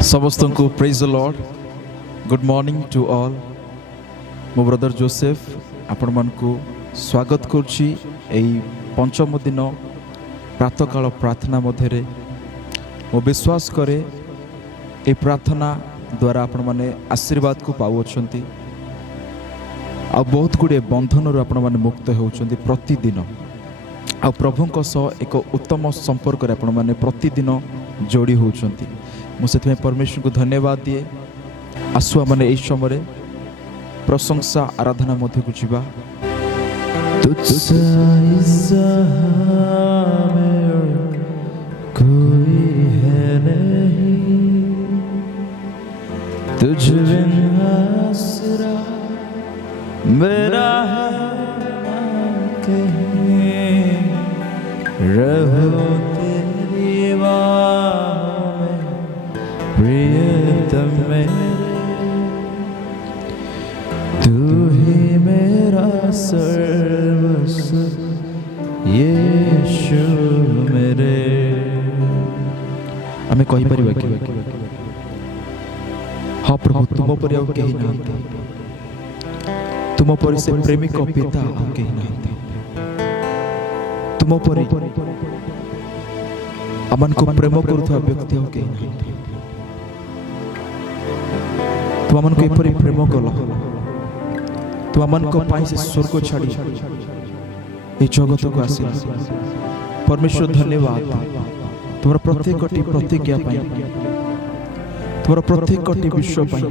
ସମସ୍ତଙ୍କୁ praise the lord. Good morning to all. ମୋ brother Joseph ଆପଣମାନଙ୍କୁ ସ୍ୱାଗତ କରୁଛି ଏହି ପଞ୍ଚମ ଦିନ ପ୍ରାତଃକାଳ ପ୍ରାର୍ଥନା ମଧ୍ୟରେ। ମୁଁ ବିଶ୍ୱାସ କରେ ଏହି ପ୍ରାର୍ଥନା ଦ୍ୱାରା ଆପଣମାନେ ଆଶୀର୍ବାଦକୁ ପାଉଅଛନ୍ତି ଆଉ ବହୁତ ଗୁଡ଼ିଏ ବନ୍ଧନରୁ ଆପଣମାନେ ମୁକ୍ତ ହେଉଛନ୍ତି ପ୍ରତିଦିନ। ଆଉ ପ୍ରଭୁଙ୍କ ସହ ଏକ ଉତ୍ତମ ସମ୍ପର୍କରେ ଆପଣମାନେ ପ୍ରତିଦିନ ଯୋଡ଼ି ହେଉଛନ୍ତି। ମୁଁ ସେଥିପାଇଁ ପରମେଶ୍ୱରଙ୍କୁ ଧନ୍ୟବାଦ ଦିଏ। ଆସୁ ଆମମାନେ ଏହି ସମୟରେ ପ୍ରଶଂସା ଆରାଧନା ମଧ୍ୟକୁ ଯିବା। तुझ बिन आसरा मेरा है कहीं, रहो तेरी बाहों में प्रियतम मेरे, तू ही मेरा सर्वस्व यीशु मेरे। हमें कही परिवा कि हाँ प्रभु तुम पर आउ कहीं नांती, तुम पर से प्रेमिक पिता आउ कहीं नांती, तुम पर अमन को प्रेम करुवा व्यक्ति आउ कहीं नांती। तुम अमन को एपरी प्रेम कल, तुम अमन को पाई से स्वर्ग छाड़ी ए जगत को आसिल। परमेश्वर धन्यवाद तुम प्रत्येक प्रतिज्ञा पाई, तुम प्रत्येक विश्व पाई,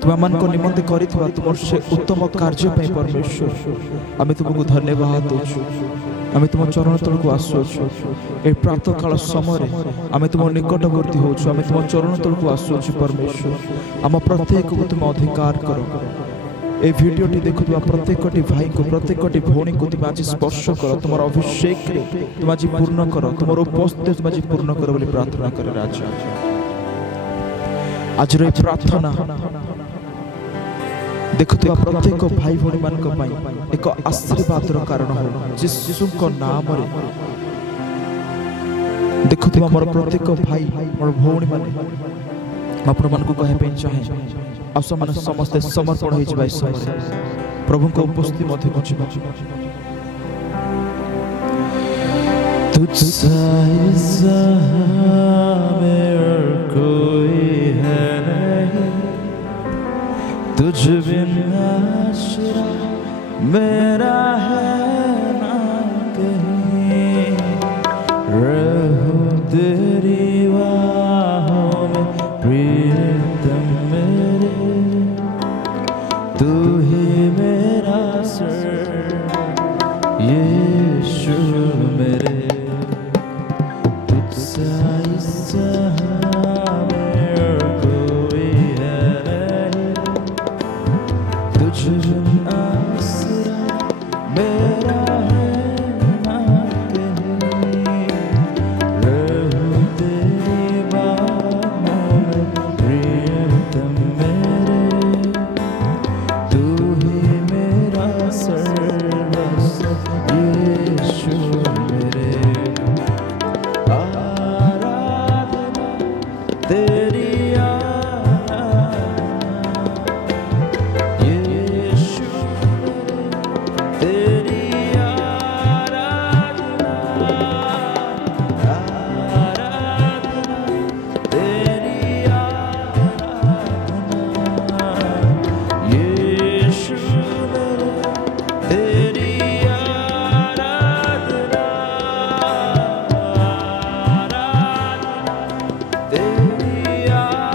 तुम मन को निमंते करितवा तुम से उत्तम कार्य पाई। परमेश्वर आमे तुमको धन्यवाद दोछु। आमे तुम चरण तल को आसुछु। ए प्रातः काल समय आमे तुम निकटवर्ती होछु। आमे तुम चरण तल को आसुछु। परमेश्वर आम प्रत्येक को तुम अधिकार करो। ए वीडियो टी देखुवा प्रत्येक भाई को प्रत्येक भौणी को तुम आज स्पर्श कर, तुम अभिषेक तुम आज पूर्ण कर, तुम उपस्थिति तुम आज पूर्ण कर बोली प्रार्थना करे। राजा आज प्रार्थना देखुवा प्रत्येक भाई भौणी मान एक आशीर्वाद कारण हो जीशु नाम देखुवा मोर प्रत्येक भाई मोर भौणी मान आपण मान को कहे चाहे आसमान समस्ते समर्पण हो जाए समय प्रभु को उपस्थिति मध्य पहुंचबा। तुझसा ऐसा मेरा कोई है नहीं, तुझ बिन आसरा मेरा है ना कहीं, रहूं तेरी बाहों में प्रियतम मेरे, तू ही मेरा सर्व यीशु मेरे। तुझसा ऐसा मेरा कोई है नहीं, तुझ बिन आसरा मेरा है ना कहीं, रहूं तेरी बाहों में प्रियतम मेरे, तू ही मेरा सर्वस्व यीशु मेरे। आराधना तेरी आराधना यीशु मेरे, तेरी आराधना आराधना तेरी आराधना यीशु मेरे, तेरी आराधना आराधना तेरी आराधना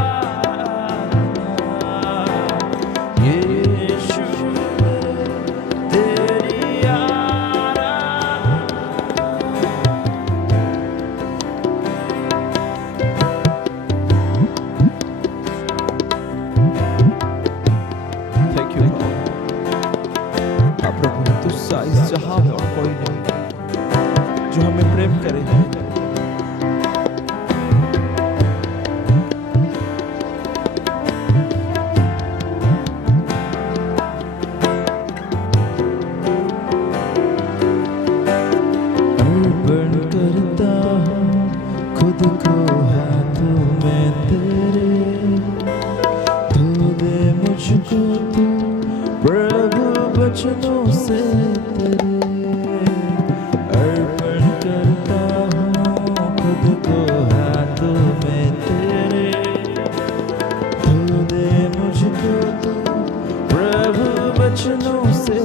वचनों से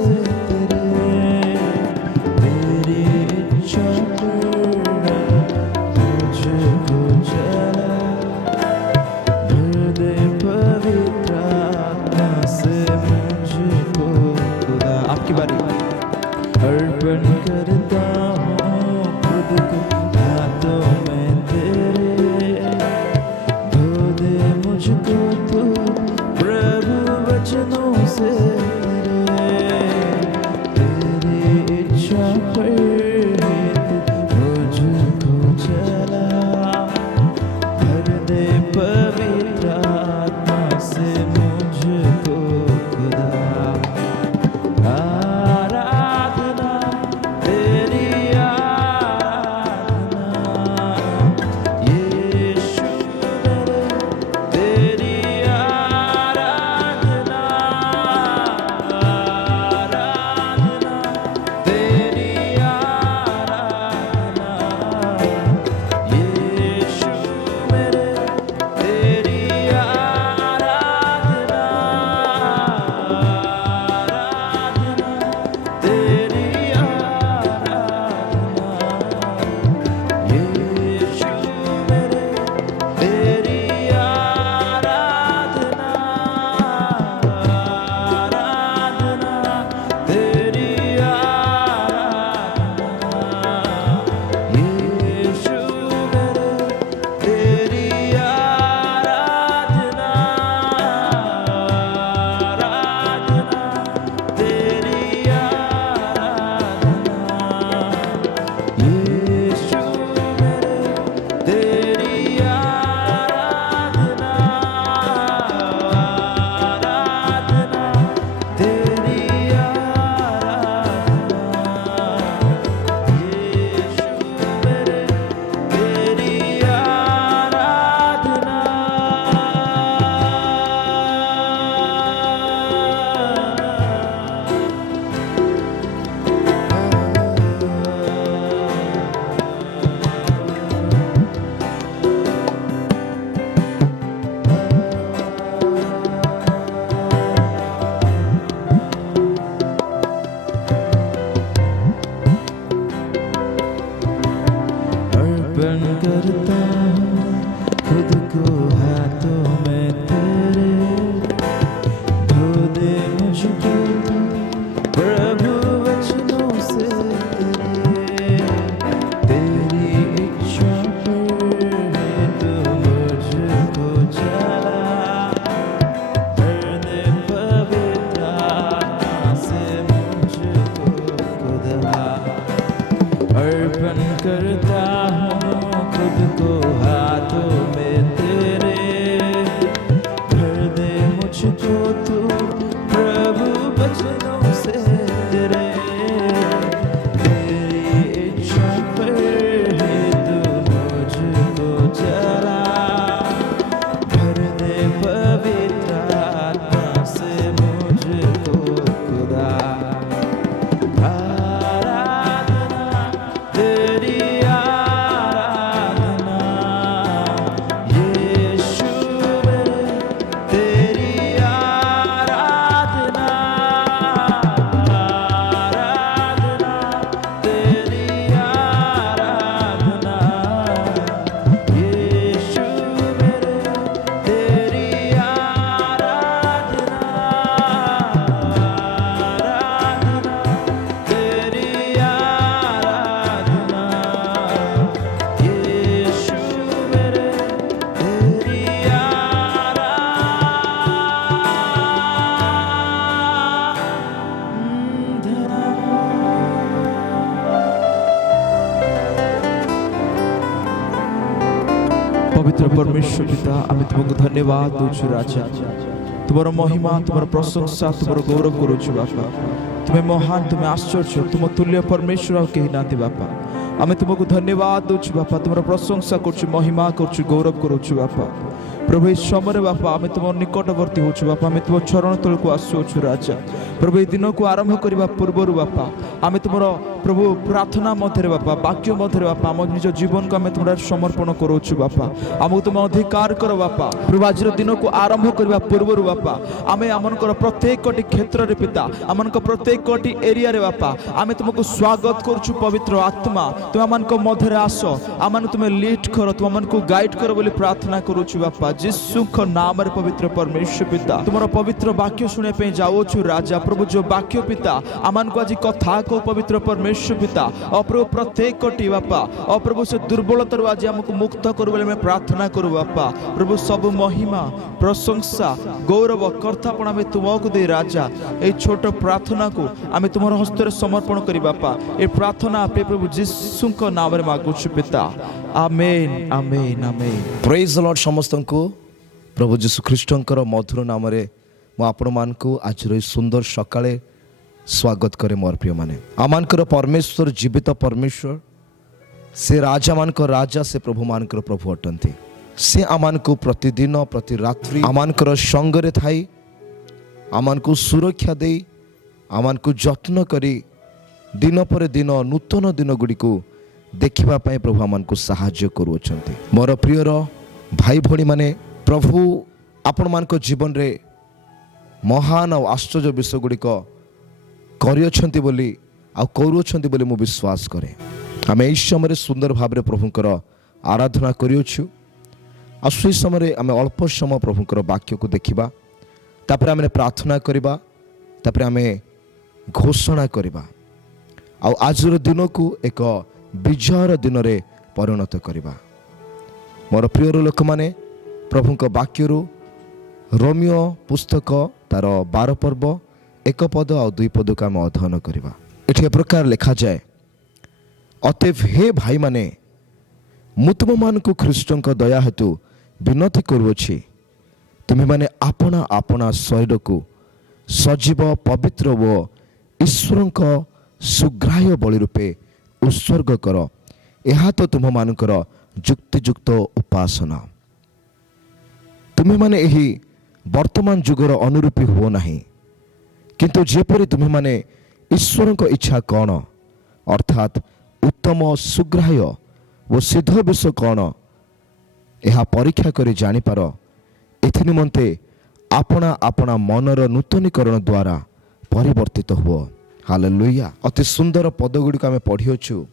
तेरी इच्छा पूर्ण मुझको चला भर दे पवित्र आत्मा से मुझको खुदा। आपकी बारी। अर्पण करता हूँ खुद को हाथों में तेरे धो दे मुझको तू प्रभु वचनों से तेरी इच्छा पर मुझको चला भर दे पवित्र आत्मा से मुझको खुदा। आराधना तेरी आराधना यीशु मेरे तेरी आराधना आराधना तेरी आराधना यीशु मेरे तेरी आराधना आराधना तेरी आराधना यीशु मेरे तेरी आराधना आराधना तेरी आराधना यीशु मेरे तेरी आराधना आराधना तेरी आराधना यीशु मेरे तेरी आराधना आराधना तेरी आराधना यीशु मेरे तेरी अर्पण करता हूँ खुद को हाथों में तेरे धो दे मुझको तू प्रभु वचनों से तेरी इच्छा पर तू मुझको चला भर दे पवित्र आत्मा से मुझको खुदा। अर्पण करता हूँ खुद को हाथों में तेरे भर दे मुझको तू प्रभु वचनों से तेरी इच्छा पर तू मुझको चला भर दे पवित्र आत्मा से मुझको खुदा। आराधना तेरी आराधना यीशु मेरे तेरी आराधना आराधना तेरी आराधना यीशु मेरे तेरी आराधना आराधना तेरी आराधना यीशु मेरे तेरी पवित्र परमेश्वर पिता आम तुमको धन्यवाद दूचु राजा तुम्हारा महिमा तुम्हारा प्रशंसा तुम्हारा गौरव करुचु बापा तुम्हें महान तुम्हें आश्चर्य तुम तुल्य परमेश्वर और कहीं नाती बापा आम तुमको धन्यवाद दूचु बापा तुम्हारा प्रशंसा करुचु महिमा करुचु गौरव करुचु बापा प्रभु ए समय बापा आम तुम निकटवर्ती हो बापा आम तुम चरण तल को आसुचु राजा प्रभु ए दिन को आरंभ करने पूर्वर बापा आम तुम प्रभु प्रार्थना मध्य बापा वाक्य मध्य बापा आम निज जीवन को आम तुम समर्पण करोचु बापा आमको तुम अधिकार कर बापा प्रभु आज दिन को आरंभ करने पूर्वर बापा आम आमर प्रत्येक क्षेत्र में पिता आम प्रत्येक एरिया रे बापा आम तुमको स्वागत करुचु पवित्र आत्मा तुम आम मध्य आस आम तुम लीड कर तुम आमको गाइड कर बोली प्रार्थना करुचु बापा जीसु नाम रे पवित्र परमेश्वर पिता तुम पवित्र वाक्य शुणे पे जाओछु राजा प्रभु जो वाक्य पिता आम को आज कथा को पवित्र परमेश्वर पिता अप्रभु प्रत्येक बापा अप्रभु से दुर्बलता आज आमको मुक्त कर बोली प्रार्थना करू बापा प्रभु सब महिमा प्रशंसा गौरव कर्तापण आम तुमको दे राजा ये छोट प्रार्थना को आम तुम हस्त समर्पण करी बापा ये प्रार्थना पे प्रभु जीसु नाम रे मागुछु पिता आमेन आमेन आमेन प्रेज द लॉर्ड समस्त को प्रभु जीशु ख्रीष्टंकर मधुर नाम रे मु आपण मान को आज सुंदर सकाळे स्वागत करे मोर प्रिय माने आमानकर परमेश्वर जीवित परमेश्वर से राजा मानकर राजा से प्रभु मानकर प्रभु अटंती से आमान को प्रतिदिन प्रति रात्रि आमानकर संगरे थाई आमान को सुरक्षा दे आमान को जत्न करी दिन पर दिन नूतन दिन गुड़ी को देखिबा पाए प्रभु आमान को सहाय्य करूछंती मोर प्रियर भाई भणी माने प्रभु आपण मान को जीवन रे महान और आश्चर्य विषय गुड़ी करियछंती बोली आ करूछंती बोली मु विश्वास करे आम एई समय सुंदर भाव रे प्रभुकर आराधना करियछु आ से समय आम अल्प समय प्रभुकर वाक्य को देखिबा तापर आम प्रार्थना करिबा तापर आम घोषणा करिबा आ आजर दिन को एक विजयर दिन रे परिणत करिबा मोर प्रिय लोक माने प्रभुक वाक्यरू रोमियो पुस्तक तार 12 पर्व 1 पद और 2 पद को आम अध्ययन करिबा एठी ए प्रकार लिखा जाए अतएव हे भाई माने मु तुम मान को ख्रीष्टंक दया हेतु विनती करूछि तुम्हें माने आपना आपना शरीर को सजीव पवित्र व ईश्वरक सुग्राह्य बलि रूपे उत्सर्ग कर यह तो तुम मानकर युक्तियुक्त उपासना तुम्हें माने यही वर्तमान जुगर अनुरूपी हो नहीं किंतु जेपरि तुम्हें माने ईश्वरक इच्छा कौन अर्थात उत्तम सुग्राह्य व सिद्ध विषय कौन यह परीक्षा कर जानीपार एथि निमंते आपना आपना मनर नूतनीकरण द्वारा परिवर्तित हुआ हालेलुया अति सुंदर पद गुड़ी आम पढ़िछु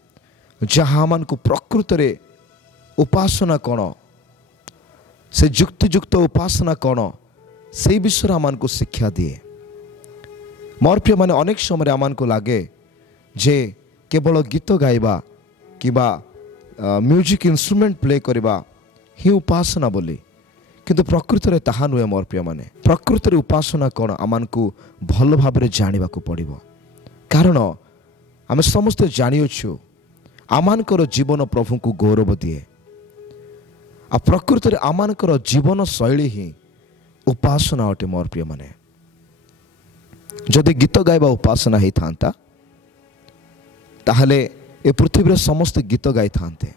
जहाँ मान को प्रकृत रे उपासना कौन से युक्तियुक्त उपासना कौन से विषय आम को शिक्षा दिए मोर प्रिय माने अनेक समय आम को लगे जे केवल गीत गाइबा किबा म्यूजिक इंस्ट्रूमेंट प्ले करबा ही उपासना बोली किंतु प्रकृत रे ताहा नुहे मोर प्रिय माने प्रकृत रे उपासना कौन आम को भल भाव जाना पड़ो कारण आम समस्ते जानिछु आमानकर जीवन प्रभु को गौरव दिए आ प्रकृत रे आमानकर जीवन शैली ही उपासना अटे मोर प्रिय माने जदि गीत गाइबा उपासना ही था ताहले ए पृथ्वी रे समस्त गीत गाई थांते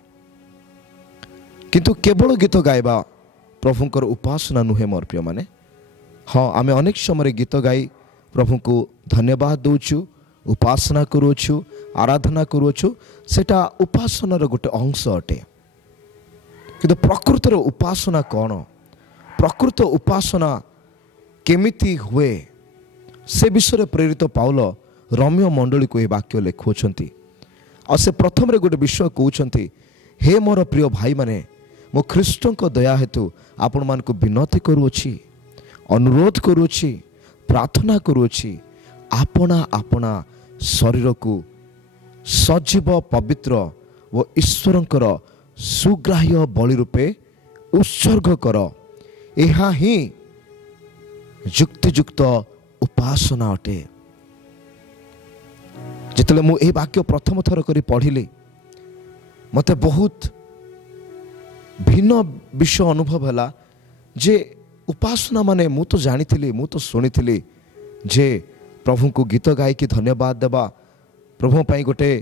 किंतु केवल गीत गाइबा प्रभुंकर उपासना नुहे मोर प्रिय माने हाँ आम अनेक समय गीत गाई प्रभु को धन्यवाद दौचु उपासना करुछु आराधना करुछु सेटा उपासनार गोटे अंश अटे किंतु प्रकृत उपासना कौन प्रकृत उपासना केमिति हुए से विषय प्रेरित पाउल रोमियो मंडली को यह वाक्य लिखुंट और से प्रथम रे गोटे विषय कहते हे मोर प्रिय भाई माने मो ख्रीष्टंक दया हेतु आपण मान को विनती करुछि अनुरोध करुछि प्रार्थना करुछि आपना आपना शरीर को सजीव पवित्र व ईश्वरंकर सुग्राह्य बलि रूपे उत्सर्ग कर यह ही युक्तियुक्त उपासना अटे जितले मु ए वाक्य प्रथम थर करी पढ़िली मते बहुत भिन्न विषय अनुभव है जे उपासना माने मु तो जानी मु तो शुणी जे प्रभु को गीत गायकी धन्यवाद देवा प्रभु पाई गोटे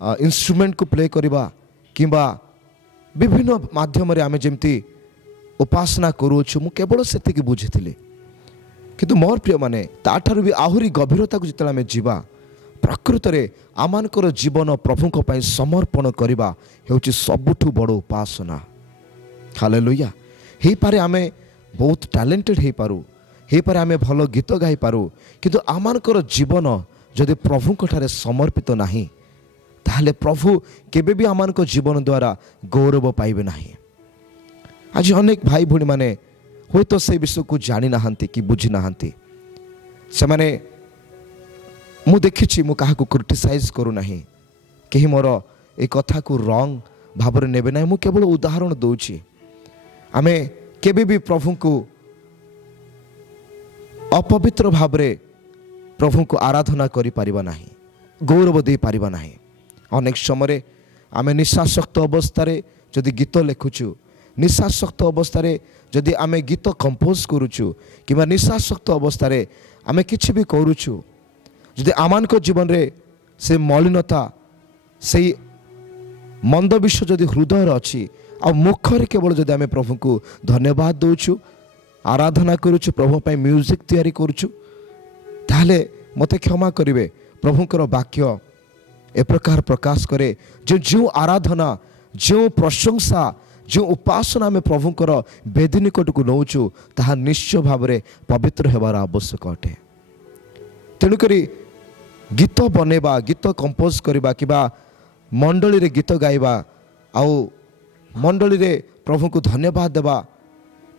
इंस्ट्रूमेंट को प्ले करवा किंबा विभिन्न माध्यम रे आमे जेमती उपासना करूछु मु केवल सेतिकी बुझिथिली किंतु मोर प्रिय माने ताठारु भी आहुरी गभीरता को जितला में जीवा प्रकृत रे आमानकर जीवन प्रभुଙ୍କ ପାଇଁ समर्पण करिबा हेउची सबुठु बड़ उपासना। हालेलुया। हे पारे आमे बहुत टैलेंटेड हे पारू, हे पारे आमे भलो गीत गाई पारू, किंतु आमानकर जीवन जदि प्रभुଙ୍କ ठारे समर्पित नाही ताहले प्रभु केबे भी आमानकर जीवन द्वारा गौरव पाइबे नाही। आज अनेक भाई भूणी माने होय तो से विषय को जानी नाहंती कि बुझी नाहंती से माने मु देखिछि मु काहा को क्रिटिसाइज करू नाही केही मोर ए कथा को रॉन्ग भाबरे नेबे नाही मु केवल उदाहरण दउछि। आमे केबे भी प्रभु को अपवित्र भाबरे प्रभु को आराधना करि परिबा नाही, गौरव दे परिबा नाही। अनेक समय आमे निशाशक्त अवस्था जदि गीत लिखुचु, निशाशक्त अवस्था जदि आमे गीत कंपोज करूचु कि निशाशक्त अवस्था आमे किछि भी करूचु, जदि आमान को जीवन रे से मलिनता से मंद विषय जदि हृदय अच्छी आ मुखरे केवल जदि आमे प्रभु को धन्यवाद दउचु, आराधना करूचु, प्रभु पई म्यूजिक तैयारी करूचु, ताहले मते क्षमा करिवे। प्रभुकर वाक्य ए प्रकार प्रकाश करे जो जो आराधना, जो प्रशंसा, जो उपासना में प्रभुकर वेदी निकट को नौचु ताहा निश्चय भाव में पवित्र हेबार आवश्यक अटे। तेणुकरी गीत बनेबा, गीत कंपोज करबा किबा मंडली रे गीत गाइबा आउ मंडली रे प्रभु को धन्यवाद देबा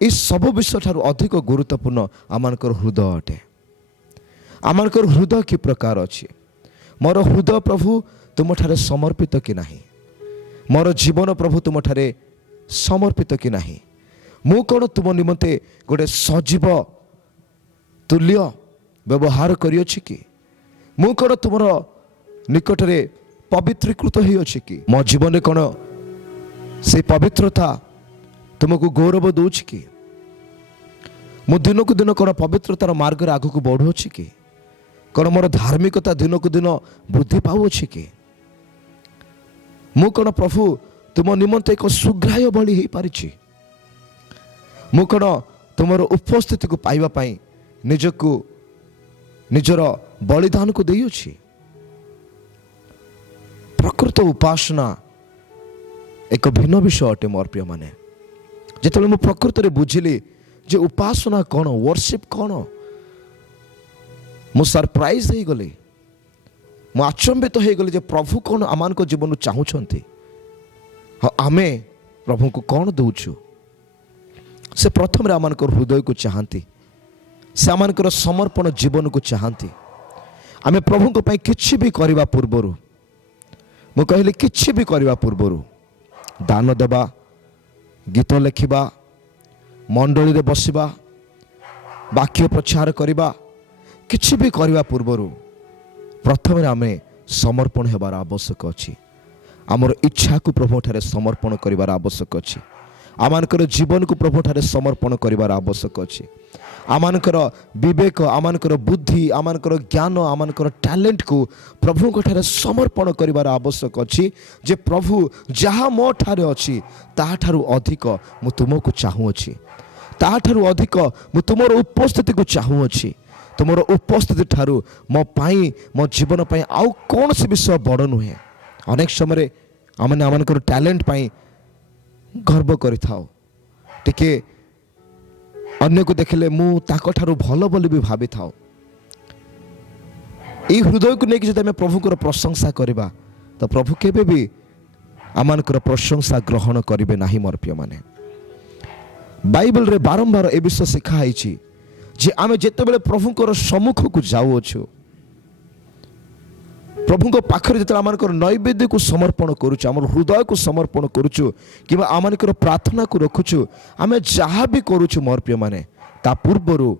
इस सब विषय ठारू अधिक गुरुत्वपूर्ण आमानकर हृदय अटे। आमानकर हृदय कि प्रकार अछि, मोर हृदय प्रभु तुम ठारे समर्पित कि नाही, मोर जीवन प्रभु तुम ठारे समर्पित कि नाही, मु कौन तुम निमंते गोटे सजीव तुल्य व्यवहार करियोछि कि, मु कौन तुमर निकटरे पवित्रीकृत ही अछि कि, मो जीवन कौन से पवित्रता तुमको गौरव दउछि कि, मु दिन को दिन कौन पवित्रतार मार्ग रे आगु को बढ़ुछि कि, कौन मोर धार्मिकता दिन को दिन वृद्धि पाउछि कि, मु कौन प्रभु तुम निमंते एक सुग्राह्य बलि हो पारिछि, मु कौन तुमर उपस्थिति को पाइबा पाई निजको निजर बलिदान को देइछि। प्रकृत उपासना एक भिन्न विषय अटे मोर प्रिय माने। जेतबेले मु प्रकृत रे बुझिली जे उपासना कौन, वर्शिप कौन, मु सरप्राइज हो गली, मु आचंबित हो गली जे प्रभु कौन आमान को जीवन चाहूछंती, आमे प्रभु को कौन दउछु। से प्रथम रे आमान को हृदय को चाहती, से आमान को समर्पण जीवन को चाहती। आमे प्रभु को पई किछि भी करबा पूर्वरु, मु कहले किछि भी करबा पूर्वरु दान देबा, गीत लिखिबा, मंडली रे बसिबा, वाक्य प्रचार करिबा, किछि भी करबा पूर्वरु प्रथम रे आमे समर्पण हेबार आवश्यक अछि। आमर इच्छा को प्रभु ठारे समर्पण करिवार आवश्यक अछि, आमानकर जीवन को प्रभु ठारे समर्पण करिवार आवश्यक अछि। आमानकर विवेक, आमानकर बुद्धि, आमानकर ज्ञान, आमानकर टैलेंट को प्रभु को ठारे समर्पण करिवार आवश्यक अछि। जे प्रभु जहाँ मो ठारे अछि ताहा ठारू अधिक मु तुमको चाहू अछि, ताहा ठारू अधिक मु तुमर उपस्थिति को चाहू अछि। तुमर उपस्थिति ठारू मो पाई, मो जीवन पाई आउ कौन सी विषय बड़ नुहे। अनेक समय आमने आमानकर टैलेंट पाई गर्व करिथाओ, टिके अन्य को देखले मु ताको ठारू भलो बोली भी भाबी थाओ। ए हृदय को नेकी जदि आमे प्रभु को प्रशंसा करिबा तो प्रभु केबे भी आमानकर प्रशंसा ग्रहण करिवे नाही। मोर प्रिय माने बाइबल रे बारंबार ए विषय शिखा आइछि जे आमे जेतेबेले प्रभु को सम्मुख को जाउ अछु, प्रभु को पाखरे जते आमानकर नैवेद्य को समर्पण करूछु, आमर हृदय को समर्पण करूछु कि आमानकर प्रार्थना को रखुछु, आमे जहाँ भी करूछु मोर प्रिय माने ता पूर्वरु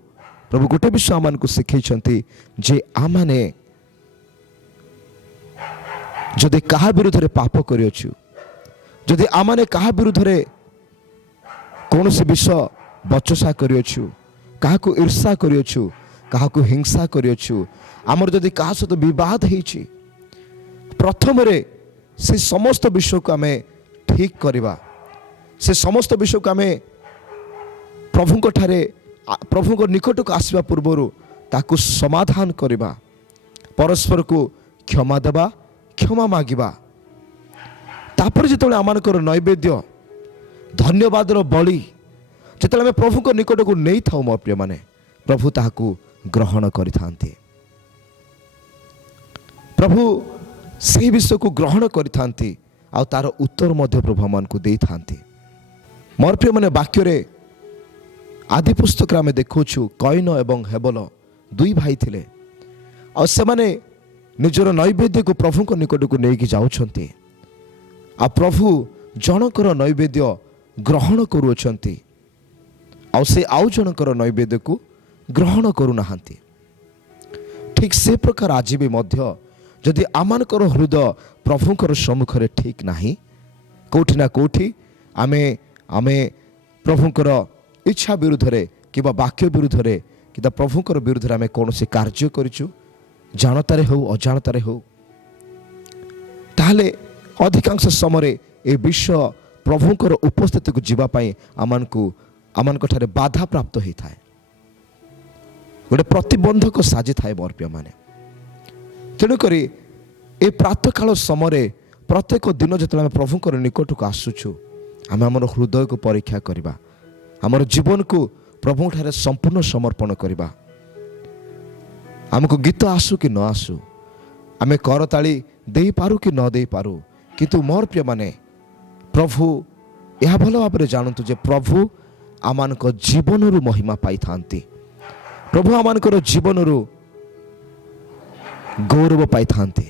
प्रभु गोटे विषय आमान को शिखैछंती जे आमाने जदि काहा विरुद्ध रे पाप करियछु, जदि आमाने काहा विरुद्ध रे कौन से विषय बचसा करियछु, काहा को ईर्षा करियछु, काहा को हिंसा करियछु, आमर जदि काहा सहित विवाद हेछि, प्रथम रे से समस्त विषय को आमे ठीक करिबा, से समस्त विषय को आमे प्रभु निकट को आसवा पूर्वर ताकू समाधान करवा परस्पर को क्षमा देवा क्षमा मागिबा तापर जो आमर नैवेद्य धन्यवाद बलि जो आम प्रभु निकट को नहीं था मोर प्रिय माने प्रभु ताकू ग्रहण करिथांती प्रभु से विषय को ग्रहण करिथांती आ तार उत्तर मध्य प्रभु मान को देई थांती मोर प्रिय माने वाक्य रे आदि पुस्तक आम देखुछु कईन एवं हेबल दुई भाई थिले आ सेमाने निजर नैवेद्य को प्रभु को निकट को लेकिन जाउछंती आ प्रभु जनकर नैवेद्य ग्रहण करुछंती आ से आउ जनकर नैवेद्य को ग्रहण करुनाहांती ठीक से प्रकार आज भी मध्य जदि आमानकर हृदय प्रभुकर सम्मुखरे ठीक नाही कोठी ना कोठी आमे आमे प्रभुकर इच्छा विरुद्ध रे किबा वाक्य विरुद्ध रे कि प्रभुकर विरुद्ध आमे कौन से कार्य करिछु जानतारे हो अजाणतारे हो ताहले अधिकांश समय ए विषय प्रभुकर उपस्थिति को जीवा पाई आमानको ठारे बाधा प्राप्त होई थाए गोटे प्रतिबंधक साजी थाए मोर प्रिय माने तेणुक ए प्रातःकाल समय प्रत्येक दिन जो आम प्रभुकर निकट को आसुछु आम आम हृदय को परीक्षा करवा आमर जीवन को प्रभु ठारे संपूर्ण समर्पण करवा आमको गीत आसु कि न आसु आम करताली दे पारू कि न दे पारू किंतु मोर प्रिय माने प्रभु यह भल भाव में जानतु जे प्रभु आमानक जीवन रु महिमा पाई थांती प्रभु आमानकर जीवन रु गौरव पाई थांती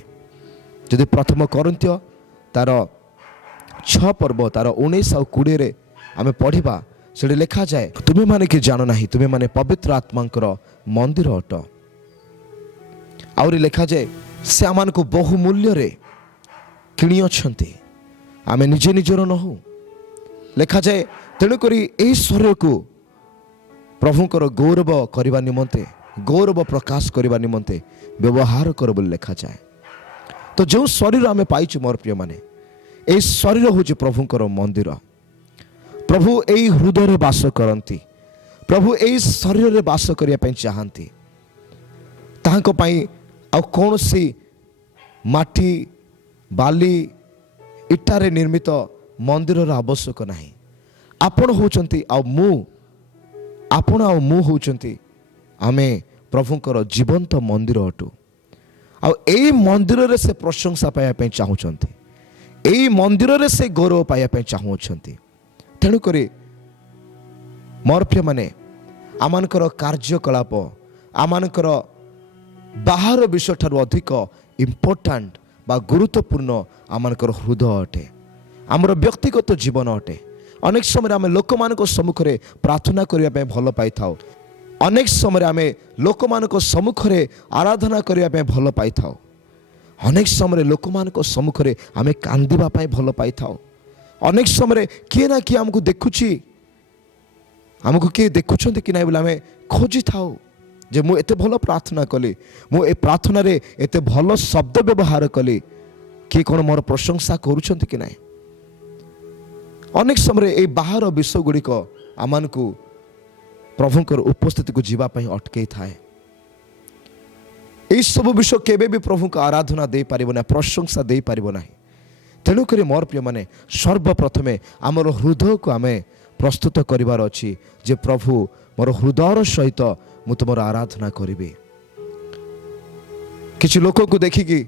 जदि प्रथम करंत्य तार 6 पर्व तार 19 और 20 रे आमे पढ़िबा से लिखा जाए तुमे माने कि जान नाही तुमे माने पवित्र आत्मांकर मंदिर अट आउरी लिखा जाए से आमान को बहुमूल्य रे किणी अछंती आमे निजे निजर नहु लिखा जाए तेणु करी एही शरीर को प्रभुकर गौरव करबा निमंते गौरव प्रकाश करबा निमंते व्यवहार कर बोली लिखा जाए तो जो शरीर आमे पाइछु मोर प्रिय माने ए शरीर होछि प्रभुकर मंदिर प्रभु एही हृदय रे वास करंती प्रभु एही शरीर रे वास करिया पई चाहंती ताहांको पई आ कौन सी माटी बाली इटारे निर्मित मंदिर आवश्यक नहीं आपण होचंती आ मु होचंती आमे प्रभुकर जीवंत मंदिर अटू आ एई मंदिर रे से प्रशंसा पाया पे चाहूचंती एई मंदिर रे से गौरव पाया पे चाहूचंती तेणु करी मोर प्रिय माने आमानकर कार्यकलाप आमानकर बाहर विषय ठारू अधिक इम्पोर्टाट बा गुरुत्वपूर्ण आमानकर हृदय अटे आमर व्यक्तिगत जीवन अटे अनेक समय आम लोक मान सम्मुखें प्रार्थना करने भल पाई था अनेक समय आम लोक मान सम्मुखें आराधना करने भल पाई था अनेक समय लोक मान सम्मुखें आम कांदिबा भल पाई था अनेक समय किए ना किए आमको देखुची आमको किए देखुंत कि ना बोले आम खोजी था जे मु एते भल प्रार्थना कली मु ए प्रार्थना रे एते भल शब्द व्यवहार कली किए कौन मोर प्रशंसा करुछंत कि ना अनेक समय ए बाहर विषय गुड़िक आमान को प्रभुकर उपस्थिति को जीवा पाई अटके थाए ए सब विषय केबे भी प्रभु को आराधना दे पारिबो ना प्रशंसा दे पारिबो ना तेणुक मोर प्रिय माने सर्वप्रथमे आमर हृदय को आमे प्रस्तुत करिवार अछि जे प्रभु मोर हृदयर सहित मु तुमर आराधना करिबे किछि लोक को देखिकी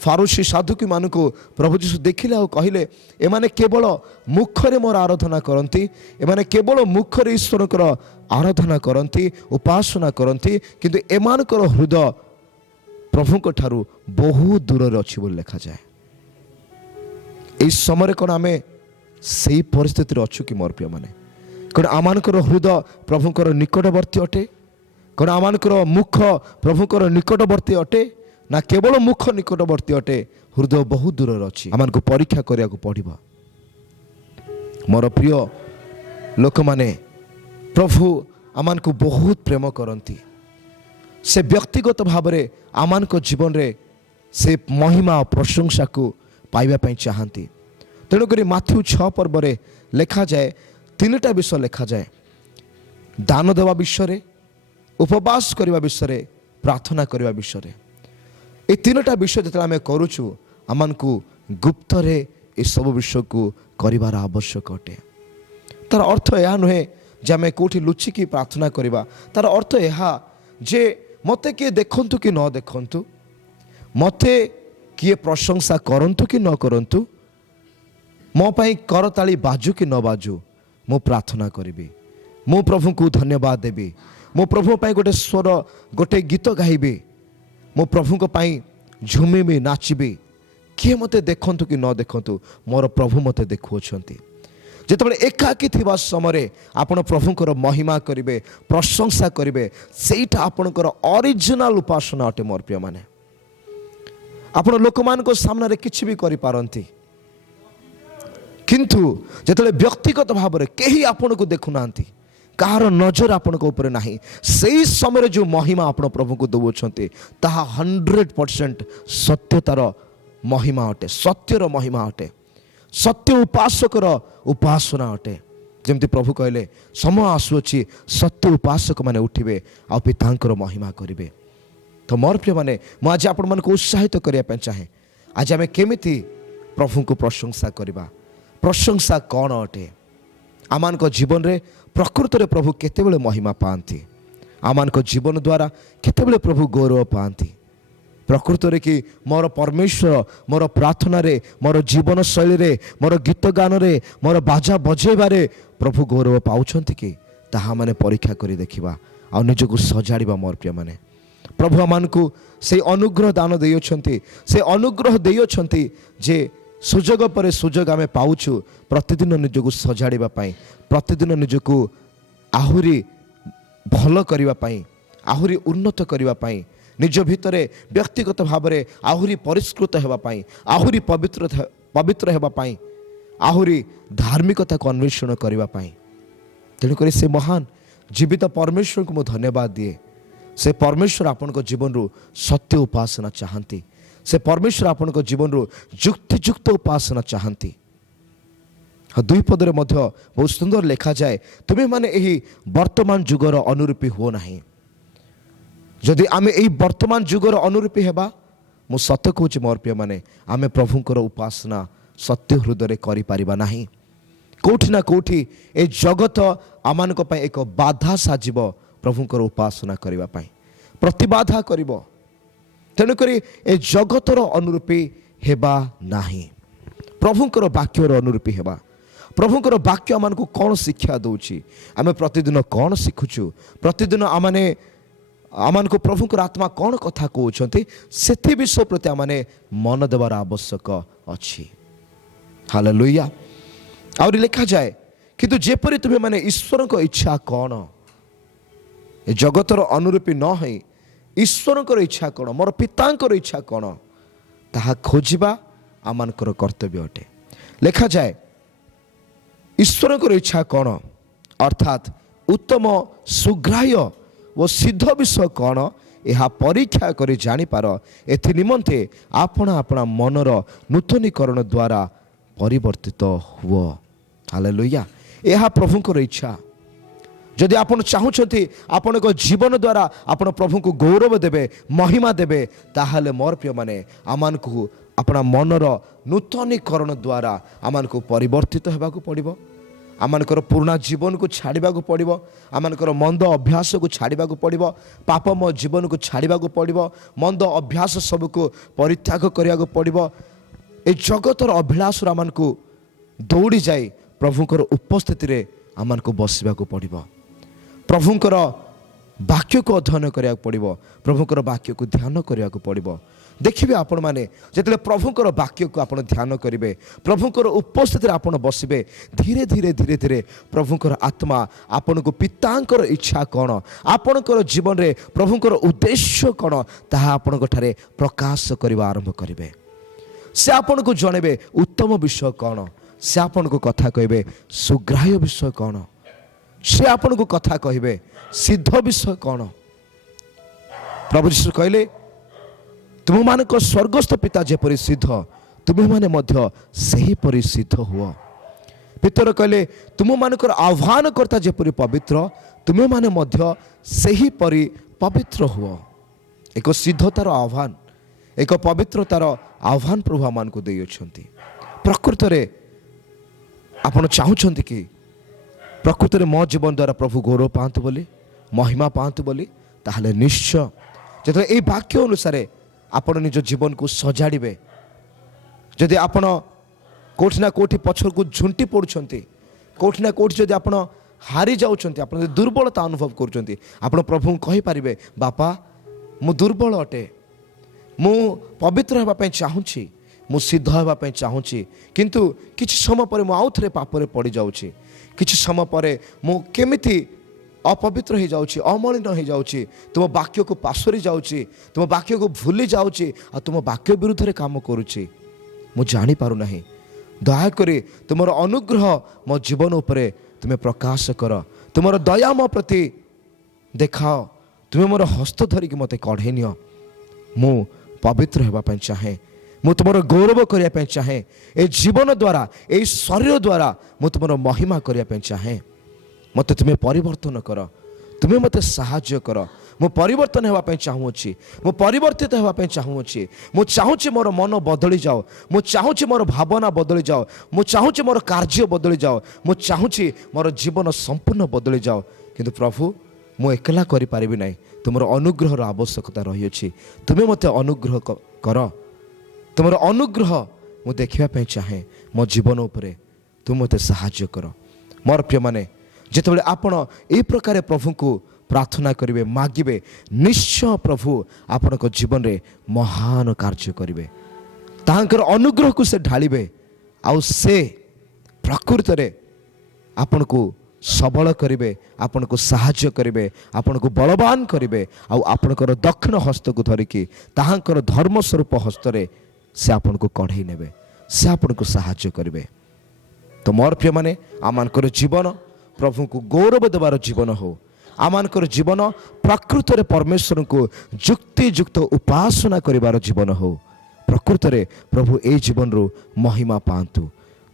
फारूसी साधुकी मान को प्रभु जीशु देखिले और कहले एमाने केवल मुखरे मोर आराधना करती एमाने केवल मुखरे ईश्वरकर आराधना करती उपासना करती किंतु एमानकर हृदय प्रभुक ठारू बहुत दूर अच्छी बोली लिखा जाए इस समय कौन आम से परिस्थिति अच्छु कि मोर प्रिय माने कौन आमानकर हृदय प्रभुकर निकटवर्ती अटे कौन आमानकर मुख प्रभुकर निकटवर्ती अटे ना केवल मुख निकटवर्ती अटे हृदय बहुत दूर अच्छी आमान को परीक्षा करिया को पड़िबा मोर प्रिय लोक माने प्रभु आमान को बहुत प्रेम करती से व्यक्तिगत भाव में आमान को जीवन रे से महिमा और प्रशंसा को पाइबा पई चाहती तेणुक माथ्यू 6 पर्व रे लिखा जाए 3टा विषय लिखा जाए ଦାନ ଦେବା ବିଷୟରେ, ଉପବାସ କରିବା ବିଷୟରେ, ପ୍ରାର୍ଥନା କରିବା ବିଷୟରେ। ଏ ତିନୋଟା ବିଷୟ ଯେତେବେଳେ ଆମେ କରୁଛୁ, ଆମମାନଙ୍କୁ ଗୁପ୍ତରେ ଏସବୁ ବିଷୟକୁ କରିବାର ଆବଶ୍ୟକ ଅଟେ। ତାର ଅର୍ଥ ଏହା ନୁହେଁ ଯେ ଆମେ କେଉଁଠି ଲୁଚିକି ପ୍ରାର୍ଥନା କରିବା। ତାର ଅର୍ଥ ଏହା ଯେ ମୋତେ କିଏ ଦେଖନ୍ତୁ କି ନ ଦେଖନ୍ତୁ, ମୋତେ କିଏ ପ୍ରଶଂସା କରନ୍ତୁ କି ନ କରନ୍ତୁ, ମୋ ପାଇଁ କରତାଳି ବାଜୁ କି ନ ବାଜୁ, ମୁଁ ପ୍ରାର୍ଥନା କରିବି, ମୁଁ ପ୍ରଭୁଙ୍କୁ ଧନ୍ୟବାଦ ଦେବି, ମୁଁ ପ୍ରଭୁଙ୍କ ପାଇଁ ଗୋଟେ ସ୍ୱର, ଗୋଟେ ଗୀତ ଗାଇବି, ମୁଁ ପ୍ରଭୁଙ୍କ ପାଇଁ ଝୁମିବି, ନାଚିବି। କିଏ ମୋତେ ଦେଖନ୍ତୁ କି ନ ଦେଖନ୍ତୁ, ମୋର ପ୍ରଭୁ ମୋତେ ଦେଖୁଅଛନ୍ତି। ଯେତେବେଳେ ଏକାକୀ ଥିବା ସମୟରେ ଆପଣ ପ୍ରଭୁଙ୍କର ମହିମା କରିବେ, ପ୍ରଶଂସା କରିବେ, ସେଇଟା ଆପଣଙ୍କର ଅରିଜିନାଲ ଉପାସନା ଅଟେ। ମୋର ପ୍ରିୟମାନେ, ଆପଣ ଲୋକମାନଙ୍କ ସାମ୍ନାରେ କିଛି ବି କରିପାରନ୍ତି, କିନ୍ତୁ ଯେତେବେଳେ ବ୍ୟକ୍ତିଗତ ଭାବରେ କେହି ଆପଣଙ୍କୁ ଦେଖୁନାହାନ୍ତି, କାହାର ନଜର ଆପଣଙ୍କ ଉପରେ ନାହିଁ, ସେହି ସମୟରେ ଯେଉଁ ମହିମା ଆପଣ ପ୍ରଭୁଙ୍କୁ ଦେଉଛନ୍ତି ତାହା 100% ସତ୍ୟତାର ମହିମା ଅଟେ, ସତ୍ୟର ମହିମା ଅଟେ, ସତ୍ୟ ଉପାସକର ଉପାସନା ଅଟେ। ଯେମିତି ପ୍ରଭୁ କହିଲେ, ସମୟ ଆସୁଅଛି ସତ୍ୟ ଉପାସକ ମାନେ ଉଠିବେ ଆଉ ପିତାଙ୍କର ମହିମା କରିବେ। ତ ମୋର ପ୍ରିୟମାନେ, ମୁଁ ଆଜି ଆପଣମାନଙ୍କୁ ଉତ୍ସାହିତ କରିବା ପାଇଁ ଚାହେଁ, ଆଜି ଆମେ କେମିତି ପ୍ରଭୁଙ୍କୁ ପ୍ରଶଂସା କରିବା। ପ୍ରଶଂସା କ'ଣ ଅଟେ? ଆମମାନଙ୍କ ଜୀବନରେ ପ୍ରକୃତରେ ପ୍ରଭୁ କେତେବେଳେ ମହିମା ପାଆନ୍ତି? ଆମମାନଙ୍କ ଜୀବନ ଦ୍ୱାରା କେତେବେଳେ ପ୍ରଭୁ ଗୌରବ ପାଆନ୍ତି? ପ୍ରକୃତରେ କି ମୋର ପରମେଶ୍ୱର ମୋର ପ୍ରାର୍ଥନାରେ, ମୋର ଜୀବନ ଶୈଳୀରେ, ମୋର ଗୀତ ଗାନରେ, ମୋର ବାଜା ବଜେଇବାରେ ପ୍ରଭୁ ଗୌରବ ପାଉଛନ୍ତି କି? ତାହା ମାନେ ପରୀକ୍ଷା କରି ଦେଖିବା ଆଉ ନିଜକୁ ସଜାଡ଼ିବା। ମୋର ପ୍ରିୟମାନେ, ପ୍ରଭୁ ଆମମାନଙ୍କୁ ସେଇ ଅନୁଗ୍ରହ ଦାନ ଦେଇଅଛନ୍ତି, ସେ ଅନୁଗ୍ରହ ଦେଇଅଛନ୍ତି ଯେ ସୁଯୋଗ ପରେ ସୁଯୋଗ ଆମେ ପାଉଛୁ ପ୍ରତିଦିନ ନିଜକୁ ସଜାଡ଼ିବା ପାଇଁ, ପ୍ରତିଦିନ ନିଜକୁ ଆହୁରି ଭଲ କରିବା ପାଇଁ, ଆହୁରି ଉନ୍ନତ କରିବା ପାଇଁ, ନିଜ ଭିତରେ ବ୍ୟକ୍ତିଗତ ଭାବରେ ଆହୁରି ପରିଷ୍କୃତ ହେବା ପାଇଁ, ଆହୁରି ପବିତ୍ର ହେବା ପାଇଁ, ଆହୁରି ଧାର୍ମିକତାକୁ ଅନ୍ୱେଷଣ କରିବା ପାଇଁ। ତେଣୁକରି ସେ ମହାନ ଜୀବିତ ପରମେଶ୍ୱରଙ୍କୁ ମୁଁ ଧନ୍ୟବାଦ ଦିଏ। ସେ ପରମେଶ୍ୱର ଆପଣଙ୍କ ଜୀବନରୁ ସତ୍ୟ ଉପାସନା ଚାହାନ୍ତି, ସେ ପରମେଶ୍ୱର ଆପଣଙ୍କ ଜୀବନରୁ ଯୁକ୍ତିଯୁକ୍ତ ଉପାସନା ଚାହାନ୍ତି। 2 ପଦରେ ମଧ୍ୟ ବହୁତ ସୁନ୍ଦର ଲେଖାଯାଏ, ତୁମେମାନେ ଏହି ବର୍ତ୍ତମାନ ଯୁଗର ଅନୁରୂପୀ ହୁଅ ନାହିଁ। ଯଦି ଆମେ ଏହି ବର୍ତ୍ତମାନ ଯୁଗର ଅନୁରୂପୀ ହେବା, ମୁଁ ସତ କହୁଛି ମୋର ପ୍ରିୟମାନେ, ଆମେ ପ୍ରଭୁଙ୍କର ଉପାସନା ସତ୍ୟ ହୃଦୟରେ କରିପାରିବା ନାହିଁ। କେଉଁଠି ନା କେଉଁଠି ଏ ଜଗତ ଆମମାନଙ୍କ ପାଇଁ ଏକ ବାଧା ସାଜିବ ପ୍ରଭୁଙ୍କର ଉପାସନା କରିବା ପାଇଁ, ପ୍ରତିବାଧା କରିବ। ତେଣୁକରି ଏ ଜଗତର ଅନୁରୂପୀ ହେବା ନାହିଁ, ପ୍ରଭୁଙ୍କର ବାକ୍ୟର ଅନୁରୂପୀ ହେବା। ପ୍ରଭୁଙ୍କର ବାକ୍ୟ ଆମମାନଙ୍କୁ କ'ଣ ଶିକ୍ଷା ଦେଉଛି, ଆମେ ପ୍ରତିଦିନ କ'ଣ ଶିଖୁଛୁ, ପ୍ରତିଦିନ ଆମମାନଙ୍କୁ ପ୍ରଭୁଙ୍କର ଆତ୍ମା କ'ଣ କଥା କହୁଛନ୍ତି, ସେଥି ବିଷୟ ପ୍ରତି ଆମେ ମନ ଦେବାର ଆବଶ୍ୟକ ଅଛି। ହାଲେଲୁୟା। ଆହୁରି ଲେଖାଯାଏ, କିନ୍ତୁ ଯେପରି ତୁମେମାନେ ଈଶ୍ୱରଙ୍କ ଇଚ୍ଛା କ'ଣ, ଏ ଜଗତର ଅନୁରୂପୀ ନ ହୋଇ ଈଶ୍ୱରଙ୍କର ଇଚ୍ଛା କ'ଣ, ମୋର ପିତାଙ୍କର ଇଚ୍ଛା କ'ଣ, ତାହା ଖୋଜିବା ଆମମାନଙ୍କର କର୍ତ୍ତବ୍ୟ ଅଟେ। ଲେଖାଯାଏ, ଈଶ୍ୱରଙ୍କର ଇଚ୍ଛା କ'ଣ, ଅର୍ଥାତ୍ ଉତ୍ତମ, ସୁଗ୍ରାହ୍ୟ ଓ ସିଦ୍ଧ ବିଷୟ କ'ଣ, ଏହା ପରୀକ୍ଷା କରି ଜାଣିପାର, ଏଥି ନିମନ୍ତେ ଆପଣ ଆପଣା ମନର ନୂତନୀକରଣ ଦ୍ୱାରା ପରିବର୍ତ୍ତିତ ହୁଅ। ହାଲେଲୁୟା। ଏହା ପ୍ରଭୁଙ୍କର ଇଚ୍ଛା। ଯଦି ଆପଣ ଚାହୁଁଛନ୍ତି ଆପଣଙ୍କ ଜୀବନ ଦ୍ୱାରା ଆପଣ ପ୍ରଭୁଙ୍କୁ ଗୌରବ ଦେବେ, ମହିମା ଦେବେ, ତାହେଲେ ମୋର ପ୍ରିୟମାନେ, ଆମମାନଙ୍କୁ ଆପଣା ମନର ନୂତନୀକରଣ ଦ୍ୱାରା ଆମମାନଙ୍କୁ ପରିବର୍ତ୍ତିତ ହେବାକୁ ପଡ଼ିବ। ଆମମାନଙ୍କର ପୁରୁଣା ଜୀବନକୁ ଛାଡ଼ିବାକୁ ପଡ଼ିବ, ଆମମାନଙ୍କର ମନ୍ଦ ଅଭ୍ୟାସକୁ ଛାଡ଼ିବାକୁ ପଡ଼ିବ, ପାପମୟ ଜୀବନକୁ ଛାଡ଼ିବାକୁ ପଡ଼ିବ, ମନ୍ଦ ଅଭ୍ୟାସ ସବୁକୁ ପରିତ୍ୟାଗ କରିବାକୁ ପଡ଼ିବ। ଏ ଜଗତର ଅଭିଳାଷରୁ ଆମମାନଙ୍କୁ ଦୌଡ଼ି ଯାଇ ପ୍ରଭୁଙ୍କର ଉପସ୍ଥିତିରେ ଆମମାନଙ୍କୁ ବସିବାକୁ ପଡ଼ିବ। ପ୍ରଭୁଙ୍କର ବାକ୍ୟକୁ ଅଧ୍ୟୟନ କରିବାକୁ ପଡ଼ିବ, ପ୍ରଭୁଙ୍କର ବାକ୍ୟକୁ ଧ୍ୟାନ କରିବାକୁ ପଡ଼ିବ। ଦେଖିବେ ଆପଣମାନେ, ଯେତେବେଳେ ପ୍ରଭୁଙ୍କର ବାକ୍ୟକୁ ଆପଣ ଧ୍ୟାନ କରିବେ, ପ୍ରଭୁଙ୍କର ଉପସ୍ଥିତିରେ ଆପଣ ବସିବେ, ଧୀରେ ଧୀରେ ଧୀରେ ଧୀରେ ପ୍ରଭୁଙ୍କର ଆତ୍ମା ଆପଣଙ୍କୁ ପିତାଙ୍କର ଇଚ୍ଛା କ'ଣ, ଆପଣଙ୍କର ଜୀବନରେ ପ୍ରଭୁଙ୍କର ଉଦ୍ଦେଶ୍ୟ କ'ଣ, ତାହା ଆପଣଙ୍କ ଠାରେ ପ୍ରକାଶ କରିବା ଆରମ୍ଭ କରିବେ। ସେ ଆପଣଙ୍କୁ ଜଣେଇବେ ଉତ୍ତମ ବିଷୟ କ'ଣ, ସେ ଆପଣଙ୍କୁ କଥା କହିବେ ସୁଗ୍ରାହ୍ୟ ବିଷୟ କ'ଣ, ସେ ଆପଣଙ୍କୁ କଥା କହିବେ ସିଦ୍ଧ ବିଷୟ କ'ଣ। ପ୍ରଭୁ ଯୀଶୁ କହିଲେ, ତୁମମାନଙ୍କ ସ୍ୱର୍ଗସ୍ଥ ପିତା ଯେପରି ସିଦ୍ଧ, ତୁମେମାନେ ମଧ୍ୟ ସେହିପରି ସିଦ୍ଧ ହୁଅ। ପିତର କହିଲେ, ତୁମମାନଙ୍କର ଆହ୍ୱାନକର୍ତ୍ତା ଯେପରି ପବିତ୍ର, ତୁମେମାନେ ମଧ୍ୟ ସେହିପରି ପବିତ୍ର ହୁଅ। ଏକ ସିଦ୍ଧତାର ଆହ୍ୱାନ, ଏକ ପବିତ୍ରତାର ଆହ୍ୱାନ ପ୍ରଭୁ ଆମମାନଙ୍କୁ ଦେଇଅଛନ୍ତି। ପ୍ରକୃତରେ ଆପଣ ଚାହୁଁଛନ୍ତି କି ପ୍ରକୃତରେ ମୋ ଜୀବନ ଦ୍ୱାରା ପ୍ରଭୁ ଗୌରବ ପାଆନ୍ତୁ ବୋଲି, ମହିମା ପାଆନ୍ତୁ ବୋଲି? ତାହେଲେ ନିଶ୍ଚୟ ଯେତେବେଳେ ଏହି ବାକ୍ୟ ଅନୁସାରେ ଆପଣ ନିଜ ଜୀବନକୁ ସଜାଡ଼ିବେ, ଯଦି ଆପଣ କେଉଁଠି ନା କେଉଁଠି ପଛକୁ ଝୁଣ୍ଟି ପଡ଼ୁଛନ୍ତି, କେଉଁଠି ନା କେଉଁଠି ଯଦି ଆପଣ ହାରି ଯାଉଛନ୍ତି, ଆପଣ ଯଦି ଦୁର୍ବଳତା ଅନୁଭବ କରୁଛନ୍ତି, ଆପଣ ପ୍ରଭୁଙ୍କୁ କହିପାରିବେ, ବାପା ମୁଁ ଦୁର୍ବଳ ଅଟେ, ମୁଁ ପବିତ୍ର ହେବା ପାଇଁ ଚାହୁଁଛି, ମୁଁ ସିଦ୍ଧ ହେବା ପାଇଁ ଚାହୁଁଛି, କିନ୍ତୁ କିଛି ସମୟ ପରେ ମୁଁ ଆଉ ଥରେ ପାପରେ ପଡ଼ିଯାଉଛି, କିଛି ସମୟ ପରେ ମୁଁ କେମିତି ଅପବିତ୍ର ହେଇଯାଉଛି, ଅମଳିନ ହେଇଯାଉଛି, ତୁମ ବାକ୍ୟକୁ ପାଶୋରି ଯାଉଛି, ତୁମ ବାକ୍ୟକୁ ଭୁଲି ଯାଉଛି, ଆଉ ତୁମ ବାକ୍ୟ ବିରୁଦ୍ଧରେ କାମ କରୁଛି, ମୁଁ ଜାଣିପାରୁନାହିଁ। ଦୟାକରି ତୁମର ଅନୁଗ୍ରହ ମୋ ଜୀବନ ଉପରେ ତୁମେ ପ୍ରକାଶ କର, ତୁମର ଦୟା ମୋ ପ୍ରତି ଦେଖାଅ, ତୁମେ ମୋର ହସ୍ତ ଧରିକି ମୋତେ କଢ଼େଇ ନିଅ। ମୁଁ ପବିତ୍ର ହେବା ପାଇଁ ଚାହେଁ, ମୁଁ ତୁମର ଗୌରବ କରିବା ପାଇଁ ଚାହେଁ, ଏ ଜୀବନ ଦ୍ୱାରା, ଏଇ ଶରୀର ଦ୍ୱାରା ମୁଁ ତୁମର ମହିମା କରିବା ପାଇଁ ଚାହେଁ। ମୋତେ ତୁମେ ପରିବର୍ତ୍ତନ କର, ତୁମେ ମୋତେ ସାହାଯ୍ୟ କର। ମୁଁ ପରିବର୍ତ୍ତନ ହେବା ପାଇଁ ଚାହୁଁଅଛି, ମୁଁ ପରିବର୍ତ୍ତିତ ହେବା ପାଇଁ ଚାହୁଁଅଛି। ମୁଁ ଚାହୁଁଛି ମୋର ମନ ବଦଳି ଯାଉ, ମୁଁ ଚାହୁଁଛି ମୋର ଭାବନା ବଦଳି ଯାଉ, ମୁଁ ଚାହୁଁଛି ମୋର କାର୍ଯ୍ୟ ବଦଳି ଯାଉ, ମୁଁ ଚାହୁଁଛି ମୋର ଜୀବନ ସମ୍ପୂର୍ଣ୍ଣ ବଦଳି ଯାଉ। କିନ୍ତୁ ପ୍ରଭୁ ମୁଁ ଏକଲା କରିପାରିବି ନାହିଁ, ତୁମର ଅନୁଗ୍ରହର ଆବଶ୍ୟକତା ରହିଅଛି। ତୁମେ ମୋତେ ଅନୁଗ୍ରହ କର, ତୁମର ଅନୁଗ୍ରହ ମୁଁ ଦେଖିବା ପାଇଁ ଚାହେଁ ମୋ ଜୀବନ ଉପରେ, ତୁମେ ମୋତେ ସାହାଯ୍ୟ କର। ମୋର ପ୍ରିୟମାନେ, ଯେତେବେଳେ ଆପଣ ଏହି ପ୍ରକାର ପ୍ରଭୁଙ୍କୁ ପ୍ରାର୍ଥନା କରିବେ, ମାଗିବେ, ନିଶ୍ଚୟ ପ୍ରଭୁ ଆପଣଙ୍କ ଜୀବନରେ ମହାନ କାର୍ଯ୍ୟ କରିବେ। ତାହାଙ୍କର ଅନୁଗ୍ରହକୁ ସେ ଢାଳିବେ, ଆଉ ସେ ପ୍ରକୃତରେ ଆପଣଙ୍କୁ ସବଳ କରିବେ, ଆପଣଙ୍କୁ ସାହାଯ୍ୟ କରିବେ, ଆପଣଙ୍କୁ ବଳବାନ କରିବେ, ଆଉ ଆପଣଙ୍କର ଦକ୍ଷିଣ ହସ୍ତକୁ ଧରିକି ତାହାଙ୍କର ଧର୍ମ ସ୍ୱରୂପ ହସ୍ତରେ ସେ ଆପଣଙ୍କୁ କଢ଼େଇ ନେବେ, ସେ ଆପଣଙ୍କୁ ସାହାଯ୍ୟ କରିବେ। ତ ମୋର ପ୍ରିୟମାନେ, ଆମମାନଙ୍କର ଜୀବନ ପ୍ରଭୁଙ୍କୁ ଗୌରବ ଦେବାର ଜୀବନ ହଉ, ଆମମାନଙ୍କର ଜୀବନ ପ୍ରକୃତରେ ପରମେଶ୍ୱରଙ୍କୁ ଯୁକ୍ତିଯୁକ୍ତ ଉପାସନା କରିବାର ଜୀବନ ହଉ। ପ୍ରକୃତରେ ପ୍ରଭୁ ଏଇ ଜୀବନରୁ ମହିମା ପାଆନ୍ତୁ,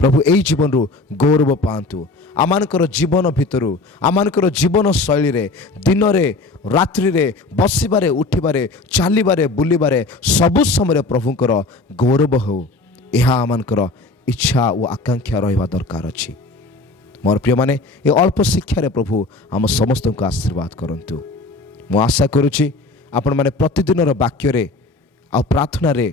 ପ୍ରଭୁ ଏଇ ଜୀବନରୁ ଗୌରବ ପାଆନ୍ତୁ। ଆମମାନଙ୍କର ଜୀବନ ଭିତରୁ, ଆମମାନଙ୍କର ଜୀବନ ଶୈଳୀରେ, ଦିନରେ ରାତ୍ରିରେ, ବସିବାରେ, ଉଠିବାରେ, ଚାଲିବାରେ, ବୁଲିବାରେ, ସବୁ ସମୟରେ ପ୍ରଭୁଙ୍କର ଗୌରବ ହେଉ, ଏହା ଆମମାନଙ୍କର ଇଚ୍ଛା ଓ ଆକାଂକ୍ଷା ରହିବା ଦରକାର ଅଛି। ମୋର ପ୍ରିୟମାନେ, ଏ ଅଳ୍ପ ଶିକ୍ଷାରେ ପ୍ରଭୁ ଆମ ସମସ୍ତଙ୍କୁ ଆଶୀର୍ବାଦ କରନ୍ତୁ। ମୁଁ ଆଶା କରୁଛି ଆପଣମାନେ ପ୍ରତିଦିନର ବାକ୍ୟରେ ଆଉ ପ୍ରାର୍ଥନାରେ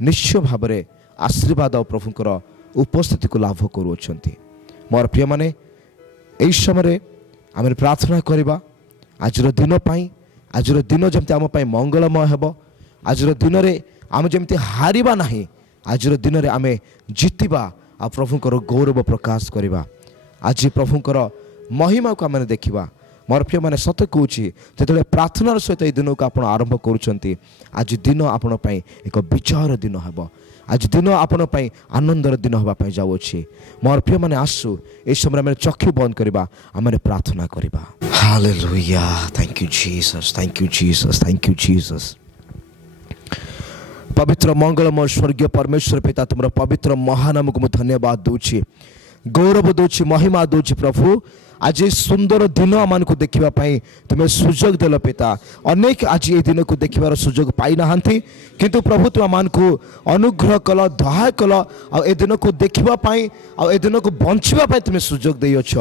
ନିଶ୍ଚୟ ଭାବରେ ଆଶୀର୍ବାଦ ଆଉ ପ୍ରଭୁଙ୍କର ଉପସ୍ଥିତିକୁ ଲାଭ କରୁଅଛନ୍ତି। ମୋର ପ୍ରିୟମାନେ, ଏହି ସମୟରେ ଆମେ ପ୍ରାର୍ଥନା କରିବା ଆଜିର ଦିନ ପାଇଁ, ଆଜିର ଦିନ ଯେମିତି ଆମ ପାଇଁ ମଙ୍ଗଳମୟ ହେବ, ଆଜିର ଦିନରେ ଆମେ ଯେମିତି ହାରିବା ନାହିଁ, ଆଜିର ଦିନରେ ଆମେ ଜିତିବା, ଆଉ ପ୍ରଭୁଙ୍କର ଗୌରବ ପ୍ରକାଶ କରିବା, ଆଜି ପ୍ରଭୁଙ୍କର ମହିମାକୁ ଆମେ ଦେଖିବା। ମୋର ପ୍ରିୟମାନେ, ସତ କହୁଛି, ଯେତେବେଳେ ପ୍ରାର୍ଥନାର ସହିତ ଏହି ଦିନକୁ ଆପଣ ଆରମ୍ଭ କରୁଛନ୍ତି, ଆଜି ଦିନ ଆପଣ ପାଇଁ ଏକ ବିଜୟର ଦିନ ହେବ, ଆଜି ଦିନ ଆପଣ ପାଇଁ ଆନନ୍ଦର ଦିନ ହେବା ପାଇଁ ଯାଉଅଛି। ମୋର ପ୍ରିୟମାନେ, ଆସୁ ଏହି ସମୟରେ ଆମେ ଚକ୍ଷୁ ବନ୍ଦ କରିବା, ଆମେ ପ୍ରାର୍ଥନା କରିବା। Hallelujah, thank you Jesus, thank you Jesus, thank you Jesus. ପବିତ୍ର ମଙ୍ଗଳମୟ ସ୍ୱର୍ଗୀୟ ପରମେଶ୍ୱର ପିତା, ତୁମର ପବିତ୍ର ମହାନାମକୁ ମୁଁ ଧନ୍ୟବାଦ ଦେଉଛି, ଗୌରବ ଦେଉଛି, ମହିମା ଦେଉଛି। ପ୍ରଭୁ ଆଜି ସୁନ୍ଦର ଦିନ ଆମମାନଙ୍କୁ ଦେଖିବା ପାଇଁ ତୁମେ ସୁଯୋଗ ଦେଲ ପିତା। ଅନେକ ଆଜି ଏହି ଦିନକୁ ଦେଖିବାର ସୁଯୋଗ ପାଇନାହାନ୍ତି, କିନ୍ତୁ ପ୍ରଭୁ ତୁମ ମାନଙ୍କୁ ଅନୁଗ୍ରହ କଲ, ଦୟା କଲ, ଆଉ ଏ ଦିନକୁ ଦେଖିବା ପାଇଁ, ଆଉ ଏ ଦିନକୁ ବଞ୍ଚିବା ପାଇଁ ତୁମେ ସୁଯୋଗ ଦେଇଅଛ।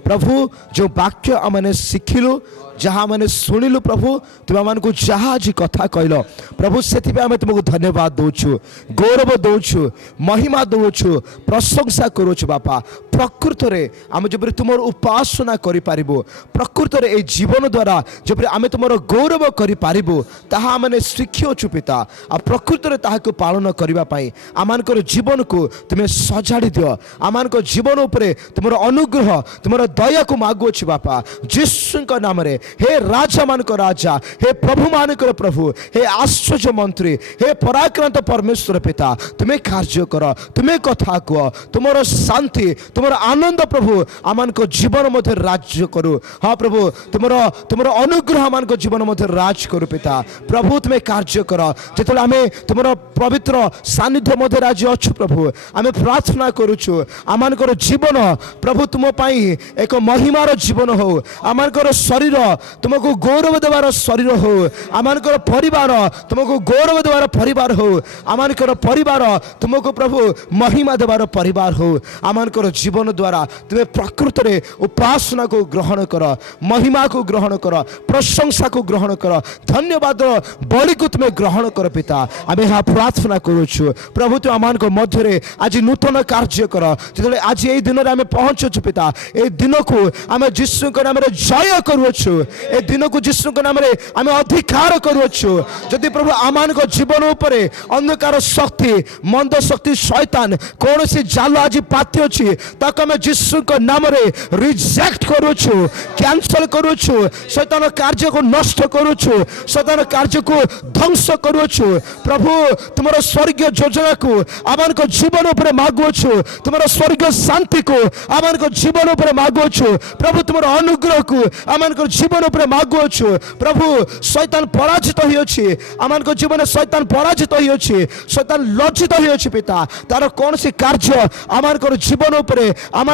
ପ୍ରଭୁ ଯେଉଁ ବାକ୍ୟ ଆମେ ଶିଖିଲୁ, ଯାହା ଆମେ ଶୁଣିଲୁ, ପ୍ରଭୁ ତୁମ ମାନଙ୍କୁ ଯାହା ଆଜି କଥା କହିଲ, ପ୍ରଭୁ ସେଥିପାଇଁ ଆମେ ତୁମକୁ ଧନ୍ୟବାଦ ଦେଉଛୁ, ଗୌରବ ଦେଉଛୁ, ମହିମା ଦେଉଛୁ, ପ୍ରଶଂସା କରୁଛୁ। ବାପା, ପ୍ରକୃତରେ ଆମେ ଯେପରି ତୁମର ଉପାସନା କରିପାରିବୁ, ପ୍ରକୃତରେ ଏହି ଜୀବନ ଦ୍ୱାରା ଯେପରି ଆମେ ତୁମର ଗୌରବ କରିପାରିବୁ, ତାହା ଆମେ ଶିଖିଅଛୁ ପିତା। ଆଉ ପ୍ରକୃତରେ ତାହାକୁ ପାଳନ କରିବା ପାଇଁ ଆମମାନଙ୍କର ଜୀବନକୁ ତୁମେ ସଜାଡ଼ି ଦିଅ, ଆମମାନଙ୍କ ଜୀବନ ଉପରେ ତୁମର ଅନୁଗ୍ରହ, ତୁମର ଦୟାକୁ ମାଗୁଅଛି ବାପା, ଯୀଶୁଙ୍କ ନାମରେ। हे राजा मानक राजा, हे प्रभु मानक प्रभु, हे आश्चर्य मंत्री, हे पराक्रांत परमेश्वर पिता, तुम्हें कार्य कर, तुम्हें कथा कह, तुमर शांति, तुमर आनंद प्रभु आम जीवन मध्य राज्य करू। हाँ प्रभु तुमर अनुग्रह आम जीवन मध्य राज करू पिता। प्रभु तुम्हें कार्य कर जो आम तुम पवित्र सानिध्य मध्य आज अच्छु प्रभु आम प्रार्थना करुचु आम जीवन प्रभु तुम एक महिमार जीवन हो। आम शरीर तुमको गौरव देवार शरीर हो। आम परिवार तुमको गौरव देवार परिवार हो। आम परिवार तुमको प्रभु महिमा देवार परिवार हो। आम जीवन द्वारा तुम्हें प्रकृत में उपासना को ग्रहण कर, महिमा को ग्रहण कर, प्रशंसा को ग्रहण कर, धन्यवाद बलि को तुम्हें ग्रहण कर पिता। आम यहाँ प्रार्थना करुचु प्रभु तु आम मध्य आज नूतन कार्य कर। जो आज ये दिन में आम पहुंचुचु पिता ए दिन को आम जीशु नाम जय करुचु। ए दिन को जीशु नाम आम अधिकार करुचु। जदि प्रभु आम जीवन उपर अंधकार शक्ति मंद शक्ति शैतान कौन सी जाल आज पाति अच्छी ताक आम जीशु नाम रिजेक्ट करुचु, कैंसल करुचु, शैतान कार्य को नष्ट करुचु, शैतान कार्य को ध्वंस करुचु। प्रभु तुम स्वर्गीय योजना को आम जीवन उपर मागुछु, तुम स्वर्गीय शांति को आम जीवन उपर मागुछु। प्रभु तुम अनुग्रह को आम जीवन उपर मागुछु। प्रभु शैतान पराजित होइछि, आम जीवन शैतान पराजित होइछि, शैतान लज्जित होइछि पिता। तार कौन सी कार्य आम जीवन उपर आम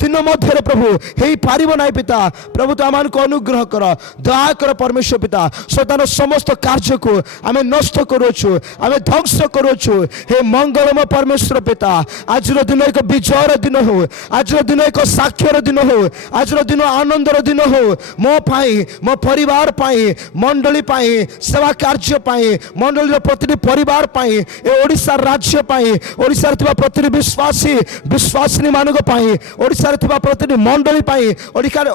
दिन मध्य प्रभु हे पारिब ना पिता। प्रभु तो आम अनुग्रह कर, दया कर परमेश्वर पिता। शैतान समस्त कार्य को आम नष्ट करुछु, आम ध्वंस करुछु। हे मंगलमय परमेश्वर पिता आज दिन एक विजयर दिन हो, आज दिन एक साक्षर दिन हो, आज दिन आनंदर दिन हो। मो पाई मो परिवार पाई मंडली पाई सेवा कार्य पाई मंडली प्रति परिवार पाई ए ओडिशा राज्य पाई ओडिशा रे प्रति विश्वासी विश्वासिनी मानक पाई ओडिशा रे प्रति मंडली पाई ओडिशा रे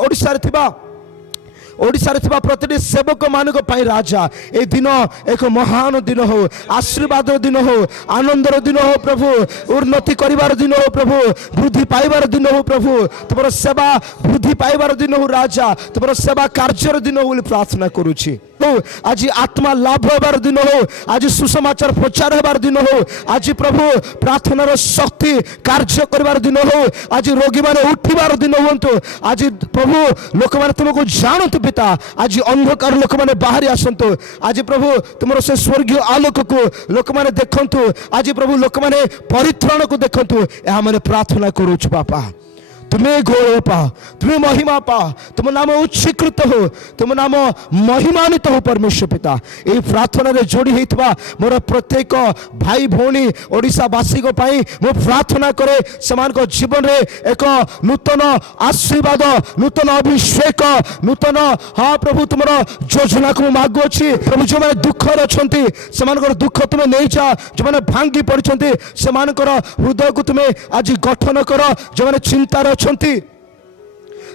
ओडिशा रे प्रति सेवक मानक पाई राजा ए दिन एक महान दिन हो, आशीर्वाद दिन हो, आनंदर दिन हो प्रभु, उन्नति करिवार दिन हो प्रभु, वृद्धि पाइबार दिन हो प्रभु, तुम सेवा वृद्धि पाइबार दिन हो राजा, तुम सेवा कार्यर दिन हो बोली प्रार्थना करुछि। आज आत्मा लाभ होबार दिन हो, आज सुसमाचार प्रचार होबार दिन हो, आज प्रभु प्रार्थनार शक्ति कार्य करिवार दिन हो, आज रोगी माने उठिबार दिन होंतु, आज प्रभु लोक माने तुमको जानतु पिता। आज अंधकार लोक माने बाहरी आसंतु, आज प्रभु तुमर से स्वर्गीय आलोक को लोक माने देखंतु, आज प्रभु लोक माने परित्राण को देखंतु। या माने प्रार्थना करूछु बापा तुम्हें गौरव पाओ, तुम्हें महिमा पाओ, तुम नाम उच्चीकृत हो, तुम नाम महिमान्वित हो परमेश्वर पिता। ये प्रार्थना रे जोड़ी होता मोर प्रत्येक भाई भौणी ओडिशावासी को पाई मो प्रार्थना करे समान को जीवन रे एक नूतन आशीर्वाद, नूतन अभिषेक, नूतन हाँ प्रभु तुम योजना को मागु अच्छी प्रभु जो मैंने दुख रही से दुख तुम्हें नहीं जा, जो मैंने भांगी पड़ते से हृदय को तुम्हें आज गठन कर, जो मैंने चिंतार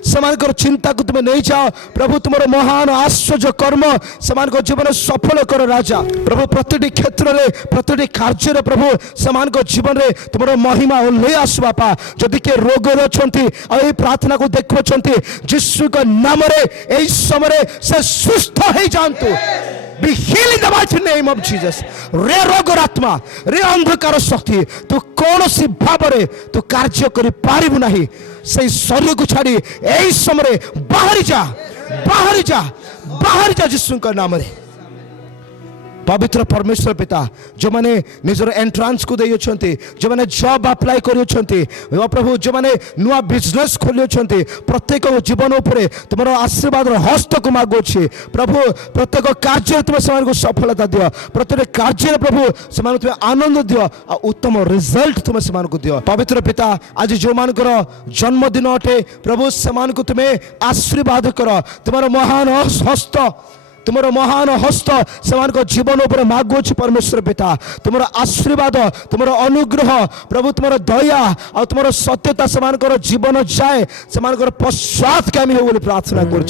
समानकर चिंता को तुम्हें नहीं जाओ प्रभु तुमर महान आश्चर्य कर्म समान को जीवन सफल कर राजा। प्रभु प्रतिटी क्षेत्र में प्रतिटी कार्य रे प्रभु समान को जीवन रे तुमर महिमा ले आसु बापा। जदि के रोग रही और प्रार्थना को देखुंट जीशु के नाम रे एई समय से सुस्थ हो जातु। Be healed in the mighty name of Jesus. रे रोगर आत्मा रे अंधकार शक्ति तू कौन सी भाव रे तू कार्य कर पारिबु नाही से शरीर को छाड़ी एई समय बाहर जा, बाहर जा, बाहर जा जीशु के नाम रे। पवित्र परमेश्वर पिता जो माने निजर एंट्रांस को दे जो माने जॉब अप्लाई कर प्रभु जो माने नुआ बिजनेस खोली प्रत्येक जीवन उपरे तुम आशीर्वाद हस्त को मागुछि प्रभु। प्रत्येक कार्य तुम से सफलता दियो, प्रत्येक कार्य प्रभु से तुम आनंद दियो, उत्तम रिजल्ट तुम से दियो। पवित्र पिता आज जो मानकर जन्मदिन अटे प्रभु से तुम्हें आशीर्वाद कर, तुम महान हस्त तुमर महान हस्त से जीवन उपर मागुछि परमेश्वर पिता। तुमर आशीर्वाद तुमर अनुग्रह प्रभु तुमर दया और तुमर सत्यता से जीवन जाए से पश्चातगामी हो प्रार्थना कर।